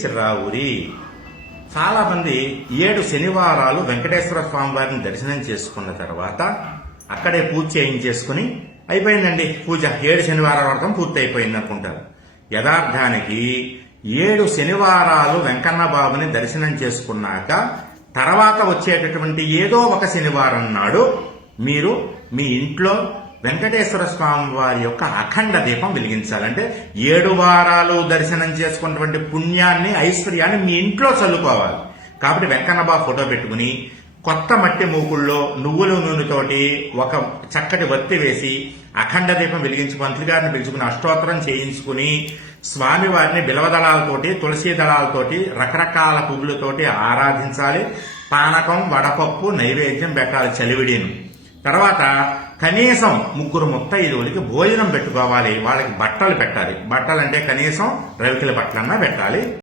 చిర్రావూరి. చాలా మంది 7 శనివారాలు వెంకటేశ్వర స్వామి వారిని దర్శనం చేసుకున్న తర్వాత అక్కడే పూజ చేయించేసుకుని అయిపోయిందండి పూజ, 7 శనివారాల వ్రతం పూర్తి అయిపోయింది అనుకుంటారు. యథార్థానికి 7 శనివారాలు వెంకన్న బాబుని దర్శనం చేసుకున్నాక తర్వాత వచ్చేటటువంటి ఏదో ఒక శనివారం నాడు మీరు మీ ఇంట్లో వెంకటేశ్వర స్వామి వారి యొక్క అఖండ దీపం వెలిగించాలంటే 7 వారాలు దర్శనం చేసుకున్నటువంటి పుణ్యాన్ని, ఐశ్వర్యాన్ని మీ ఇంట్లో చల్లుకోవాలి. కాబట్టి వెంకన్నబాబు ఫోటో పెట్టుకుని కొత్త మట్టి మూకుల్లో నువ్వుల నూనెతోటి ఒక చక్కటి వత్తి వేసి అఖండ దీపం వెలిగించి మంత్రి గారిని పిలుచుకుని అష్టోత్తరం చేయించుకుని స్వామివారిని బిలవదళాలతోటి, తులసి దళాలతోటి, రకరకాల పువ్వులతోటి ఆరాధించాలి. పానకం, వడపప్పు నైవేద్యం పెట్టాలి, చలివిడిను. తర్వాత కనీసం 3 ముత్తైదువులకి భోజనం పెట్టుకోవాలి. వాళ్ళకి బట్టలు పెట్టాలి. బట్టలంటే కనీసం రవికిల బట్టలన్నా పెట్టాలి.